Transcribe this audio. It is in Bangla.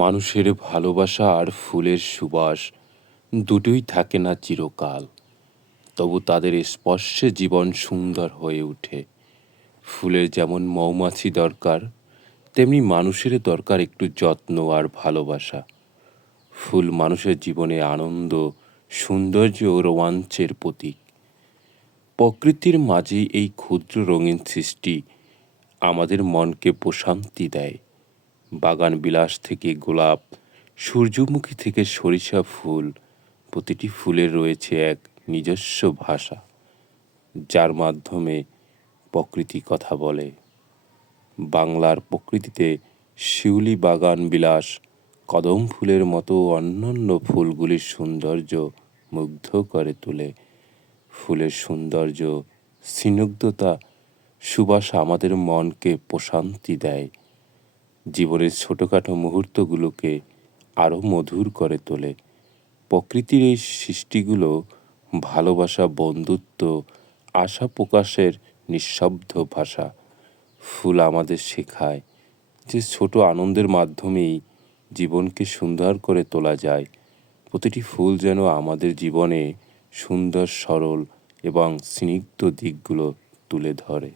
মানুষের ভালোবাসা আর ফুলের সুবাস দুটোই থাকে না চিরকাল, তবু তাদের স্পর্শে জীবন সুন্দর হয়ে ওঠে। ফুলের যেমন মৌমাছি দরকার, তেমনি মানুষের দরকার একটু যত্ন আর ভালোবাসা। ফুল মানুষের জীবনে আনন্দ, সৌন্দর্য ও রোমাঞ্চের প্রতীক। প্রকৃতির মাঝে এই ক্ষুদ্র রঙিন সৃষ্টি আমাদের মনকে প্রশান্তি দেয়। বাগান বিলাস থেকে গোলাপ, সূর্যমুখী থেকে সরিষা ফুল, প্রতিটি ফুলের রয়েছে এক নিজস্ব ভাষা, যার মাধ্যমে প্রকৃতি কথা বলে। বাংলার প্রকৃতিতে শিউলি বাগান বিলাস, কদম ফুলের মতো অন্যান্য ফুলগুলির সৌন্দর্য মুগ্ধ করে তোলে। ফুলের সৌন্দর্য, স্নিগ্ধতা, সুবাস আমাদের মনকে প্রশান্তি দেয়, জীবনের ছোটোখাটো মুহূর্তগুলোকে আরও মধুর করে তোলে। প্রকৃতির এই সৃষ্টিগুলো ভালোবাসা, বন্ধুত্ব, আশা প্রকাশের নিঃশব্দ ভাষা। ফুল আমাদের শেখায় যে ছোট আনন্দের মাধ্যমেই জীবনকে সুন্দর করে তোলা যায়। প্রতিটি ফুল যেন আমাদের জীবনে সুন্দর, সরল এবং স্নিগ্ধ দিকগুলো তুলে ধরে।